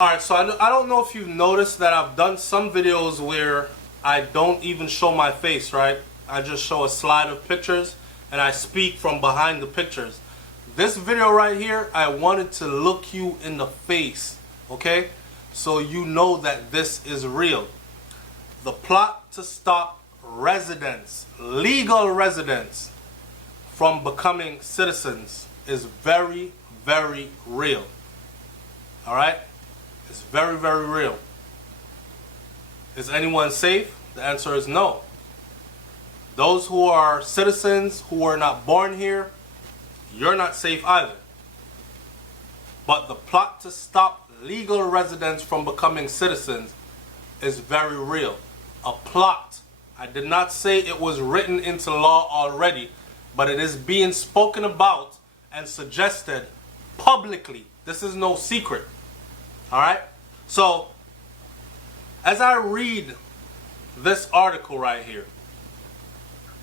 Alright, so I don't know if you've noticed that I've done some videos where I don't even show my face, right? I just show a slide of pictures and I speak from behind the pictures. This video right here, I wanted to look you in the face, okay? So you know that this is real. The plot to stop residents, legal residents, from becoming citizens is very, very real. Alright? It's very, very real. Is anyone safe? The answer is no. Those who are citizens, who are not born here, you're not safe either. But the plot to stop legal residents from becoming citizens is very real. A plot. I did not say it was written into law already, but it is being spoken about and suggested publicly. This is no secret. Alright? So, as I read this article right here,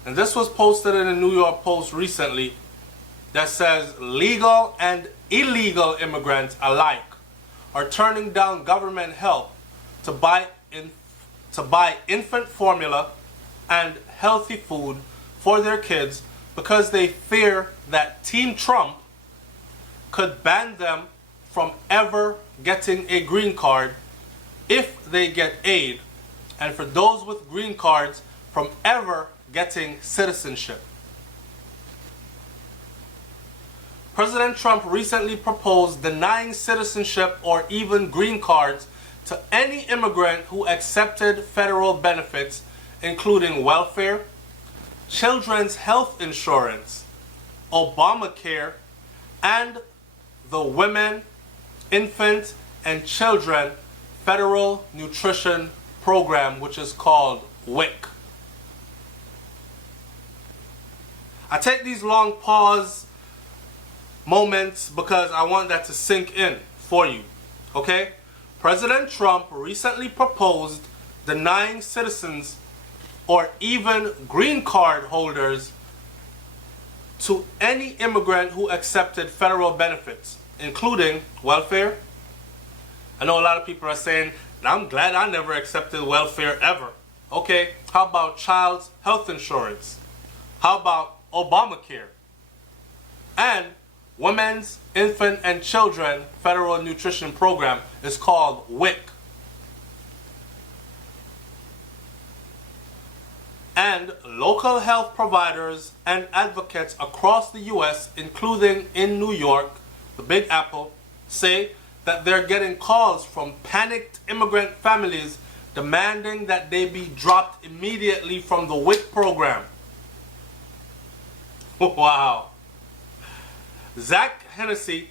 and this was posted in the New York Post recently, that says legal and illegal immigrants alike are turning down government help to buy infant formula and healthy food for their kids because they fear that Team Trump could ban them from ever getting a green card if they get aid, and for those with green cards from ever getting citizenship. President Trump recently proposed denying citizenship or even green cards to any immigrant who accepted federal benefits, including welfare, children's health insurance, Obamacare, and the Women, Infant, and Children Federal Nutrition Program, which is called WIC. I take these long pause moments because I want that to sink in for you, okay? President Trump recently proposed denying citizens or even green card holders to any immigrant who accepted federal benefits, including welfare. I know a lot of people are saying, I'm glad I never accepted welfare ever. Okay, how about child's health insurance? How about Obamacare? And Women's, Infant, and Children Federal Nutrition Program is called WIC. And local health providers and advocates across the U.S., including in New York, the Big Apple, say that they're getting calls from panicked immigrant families demanding that they be dropped immediately from the WIC program. Wow. Zach Hennessy,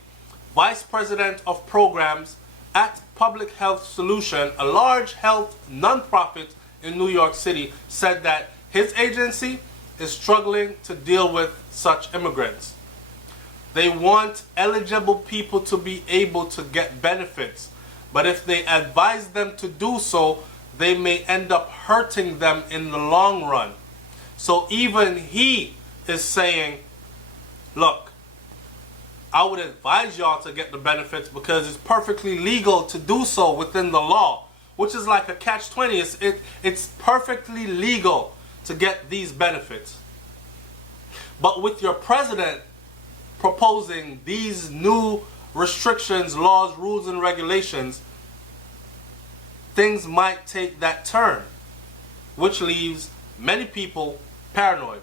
Vice President of Programs at Public Health Solution, a large health nonprofit in New York City, said that his agency is struggling to deal with such immigrants. They want eligible people to be able to get benefits, but if they advise them to do so, they may end up hurting them in the long run. So even he is saying, look, I would advise y'all to get the benefits because it's perfectly legal to do so within the law, which is like a catch-20. It's perfectly legal to get these benefits. But with your president proposing these new restrictions, laws, rules, and regulations, things might take that turn, which leaves many people paranoid.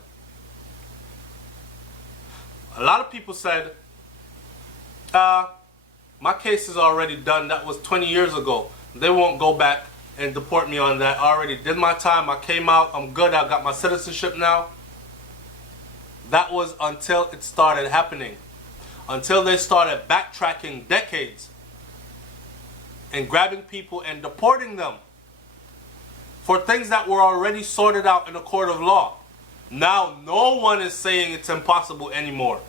A lot of people said, my case is already done. That was 20 years ago. They won't go back and deport me on that. I already did my time. I came out. I'm good. I got my citizenship now. That was until it started happening. Until they started backtracking decades and grabbing people and deporting them for things that were already sorted out in a court of law. Now no one is saying it's impossible anymore.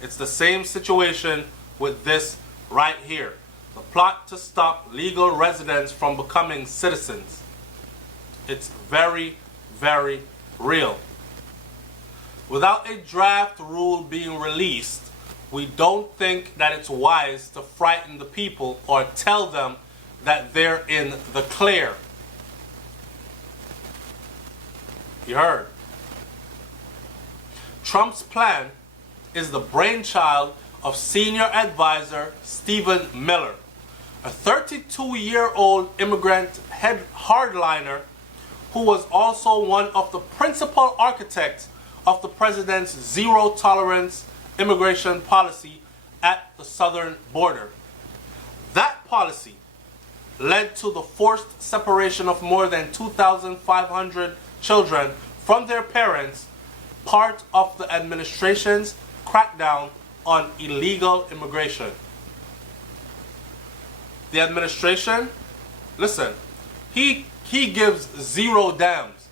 It's the same situation with this right here. The plot to stop legal residents from becoming citizens. It's very, very real. Without a draft rule being released, We don't think that it's wise to frighten the people or tell them that they're in the clear. You heard? Trump's plan is the brainchild of senior advisor Stephen Miller, a 32-year-old immigrant hardliner who was also one of the principal architects of the president's zero-tolerance immigration policy at the southern border. That policy led to the forced separation of more than 2,500 children from their parents, part of the administration's crackdown on illegal immigration. The administration, listen, he gives zero damns.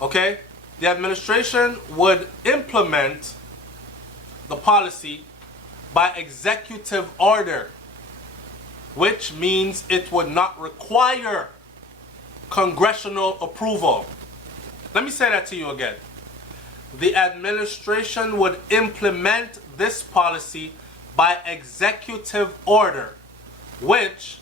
Okay? The administration would implement the policy by executive order, which means it would not require congressional approval. Let me say that to you again. The administration would implement this policy by executive order, which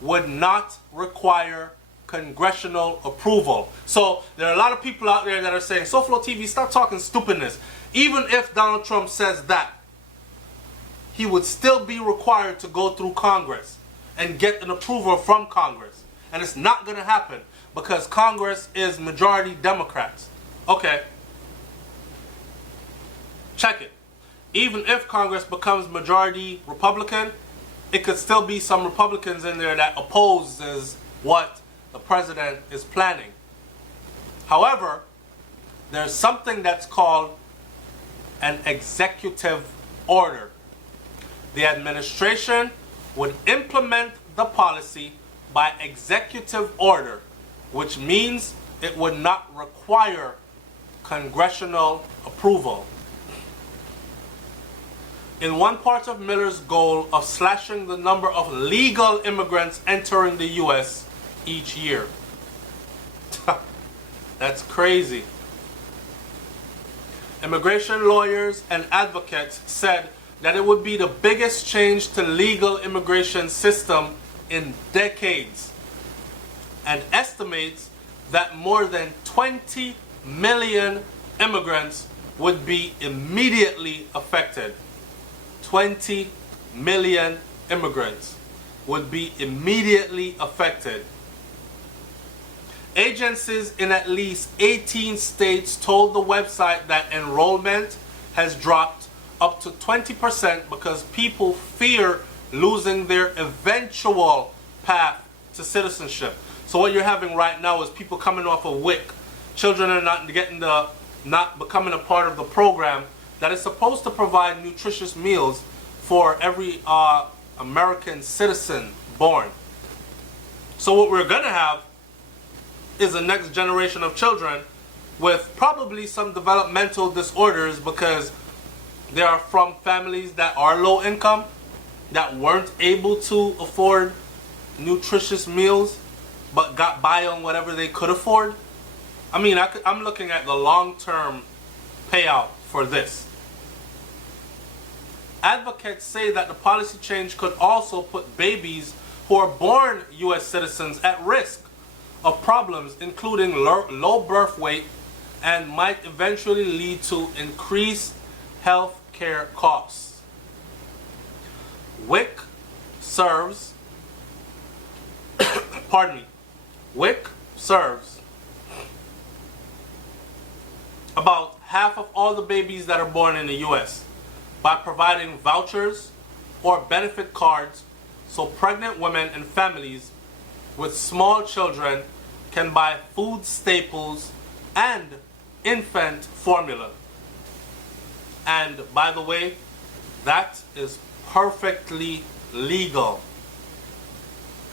would not require congressional approval. So there are a lot of people out there that are saying, SouFLoTV, stop talking stupidness. Even if Donald Trump says that, he would still be required to go through Congress and get an approval from Congress. And it's not going to happen because Congress is majority Democrats. Okay. Check it. Even if Congress becomes majority Republican, it could still be some Republicans in there that opposes what the president is planning. However, there's something that's called an executive order. The administration would implement the policy by executive order, which means it would not require congressional approval. In one part of Miller's goal of slashing the number of legal immigrants entering the U.S. each year. That's crazy. Immigration lawyers and advocates said that it would be the biggest change to legal immigration system in decades, and estimates that more than 20 million immigrants would be immediately affected. 20 million immigrants would be immediately affected. Agencies in at least 18 states told the website that enrollment has dropped up to 20% because people fear losing their eventual path to citizenship. So what you're having right now is people coming off a WIC. Children are not becoming a part of the program that is supposed to provide nutritious meals for every American citizen born. So what we're going to have is a next generation of children with probably some developmental disorders because they are from families that are low income, that weren't able to afford nutritious meals, but got by on whatever they could afford. I mean, I'm looking at the long-term payout for this. Advocates say that the policy change could also put babies who are born U.S. citizens at risk of problems including low birth weight and might eventually lead to increased health care costs. WIC serves WIC serves about half of all the babies that are born in the U.S. by providing vouchers or benefit cards so pregnant women and families with small children can buy food staples and infant formula. And by the way, that is perfectly legal.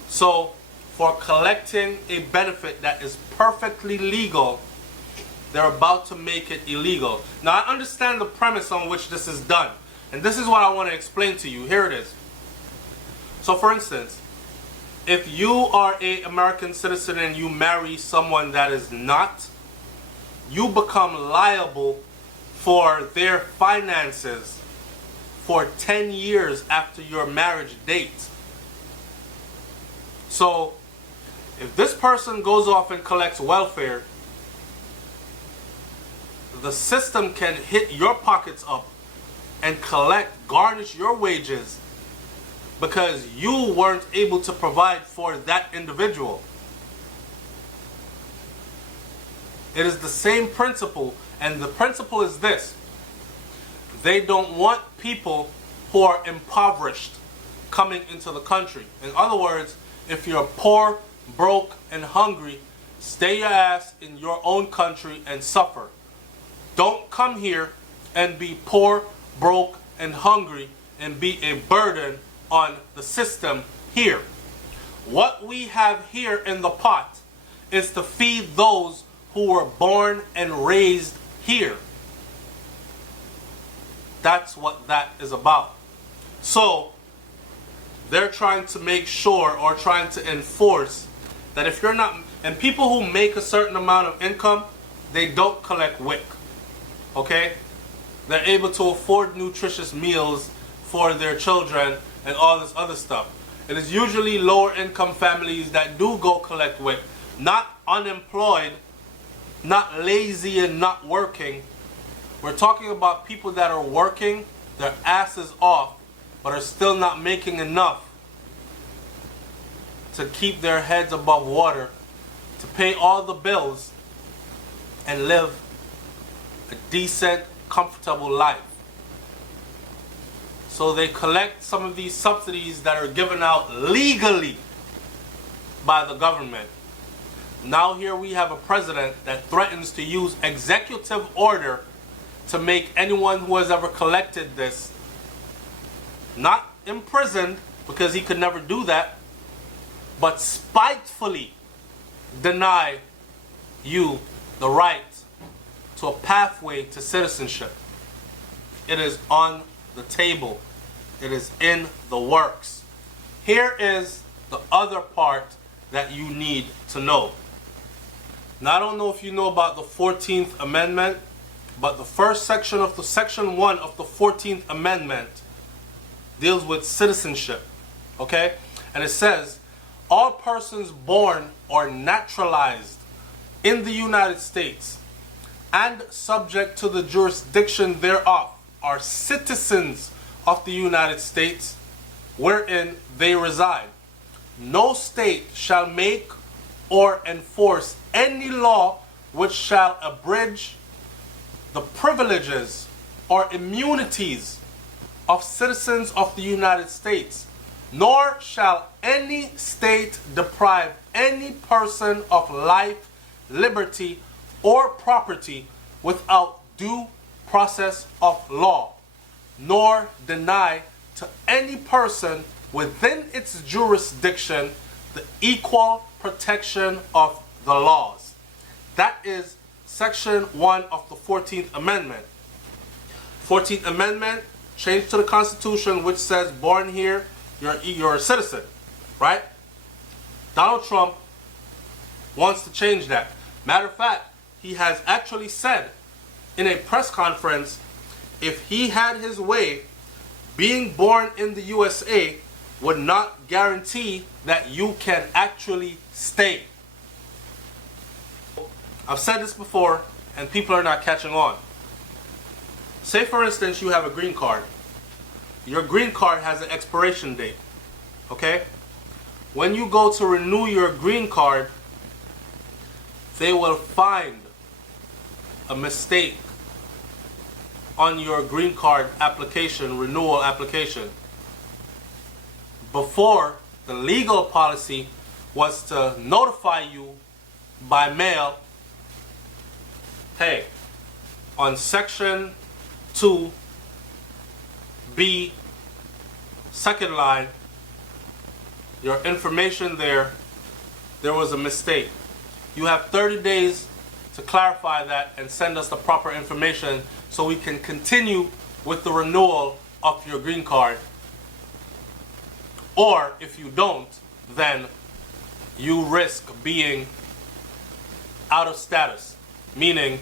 So for collecting a benefit that is perfectly legal, they're about to make it illegal. Now I understand the premise on which this is done, and this is what I want to explain to you. Here it is. So for instance, if you are an American citizen and you marry someone that is not, you become liable for their finances for 10 years after your marriage date. So if this person goes off and collects welfare, the system can hit your pockets up and garnish your wages because you weren't able to provide for that individual. It is the same principle, and the principle is this: they don't want people who are impoverished coming into the country. In other words, if you're poor, broke, and hungry, stay your ass in your own country and suffer. Don't come here and be poor, broke, and hungry and be a burden on the system here. What we have here in the pot is to feed those who were born and raised here. That's what that is about. So they're trying to make sure, or trying to enforce, that if you're not, and people who make a certain amount of income, they don't collect WIC. Okay? They're able to afford nutritious meals for their children and all this other stuff. It is usually lower income families that do go collect WIC. Not unemployed, not lazy and not working. We're talking about people that are working their asses off, but are still not making enough to keep their heads above water, to pay all the bills and live a decent, comfortable life. So they collect some of these subsidies that are given out legally by the government. Now here we have a president that threatens to use executive order to make anyone who has ever collected this not imprisoned, because he could never do that, but spitefully deny you the right to a pathway to citizenship. It is on the table. It is in the works. Here is the other part that you need to know. Now, I don't know if you know about the 14th Amendment, but the first section of Section 1 of the 14th Amendment deals with citizenship. Okay? And it says, all persons born or naturalized in the United States and subject to the jurisdiction thereof are citizens of the United States wherein they reside. No state shall make or enforce any law which shall abridge the privileges or immunities of citizens of the United States, nor shall any state deprive any person of life, liberty, or property without due process of law, nor deny to any person within its jurisdiction the equal protection of the laws. That is Section 1 of the 14th Amendment. 14th Amendment changed to the Constitution, which says born here, you're a citizen, right? Donald Trump wants to change that. Matter of fact, he has actually said in a press conference, if he had his way, being born in the USA would not guarantee that you can actually stay. I've said this before, and people are not catching on. Say, for instance, you have a green card. Your green card has an expiration date, okay? When you go to renew your green card, they will find a mistake on your green card application, renewal application. Before, the legal policy was to notify you by mail, hey, on Section 2B, second line, your information there was a mistake. You have 30 days to clarify that and send us the proper information so we can continue with the renewal of your green card. Or if you don't, then you risk being out of status, meaning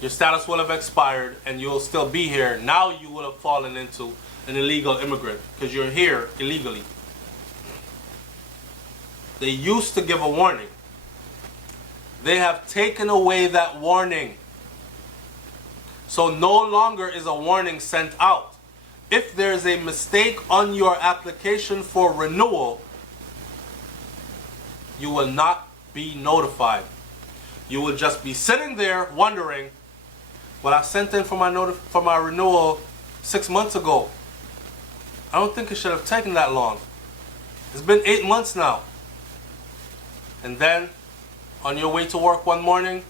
your status will have expired and you'll still be here. Now you will have fallen into an illegal immigrant because you're here illegally. They used to give a warning. They have taken away that warning. So no longer is a warning sent out. If there is a mistake on your application for renewal, you will not be notified. You will just be sitting there wondering, well, I sent in for my renewal 6 months ago. I don't think it should have taken that long. It's been 8 months now. And then, on your way to work one morning,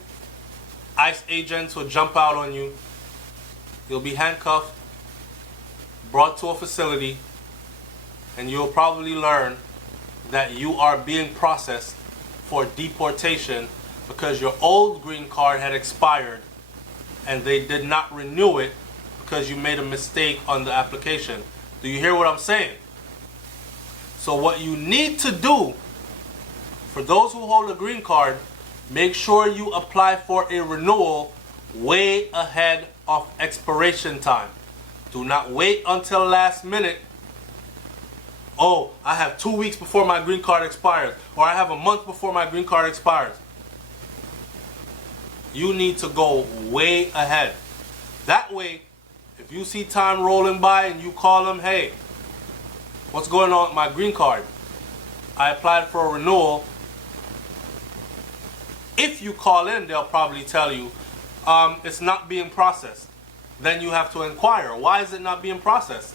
ICE agents will jump out on you. You'll be handcuffed, brought to a facility, and you'll probably learn that you are being processed for deportation because your old green card had expired and they did not renew it because you made a mistake on the application. Do you hear what I'm saying? So what you need to do, for those who hold a green card, make sure you apply for a renewal way ahead of expiration time. Do not wait until last minute. Oh, I have 2 weeks before my green card expires, or I have a month before my green card expires. You need to go way ahead. That way, if you see time rolling by and you call them, hey, what's going on with my green card? I applied for a renewal. If you call in, they'll probably tell you it's not being processed. Then you have to inquire, why is it not being processed?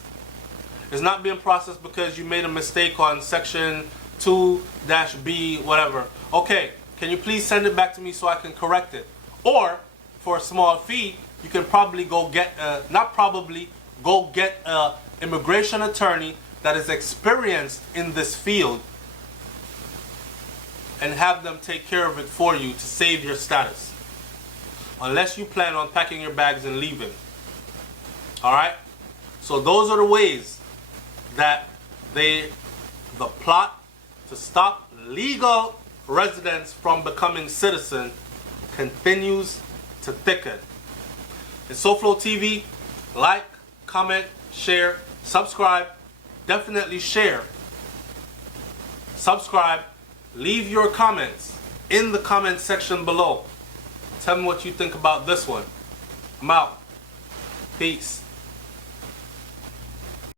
It's not being processed because you made a mistake on section 2-B, whatever. Okay, can you please send it back to me so I can correct it? Or, for a small fee, you can probably go get, go get an immigration attorney that is experienced in this field and have them take care of it for you to save your status. Unless you plan on packing your bags and leaving. Alright? So those are the ways that the plot to stop legal residents from becoming citizen continues to thicken. In SouFLoTV, like, comment, share, subscribe. Definitely share. Subscribe. Leave your comments in the comment section below. Tell me what you think about this one. I'm out. Peace.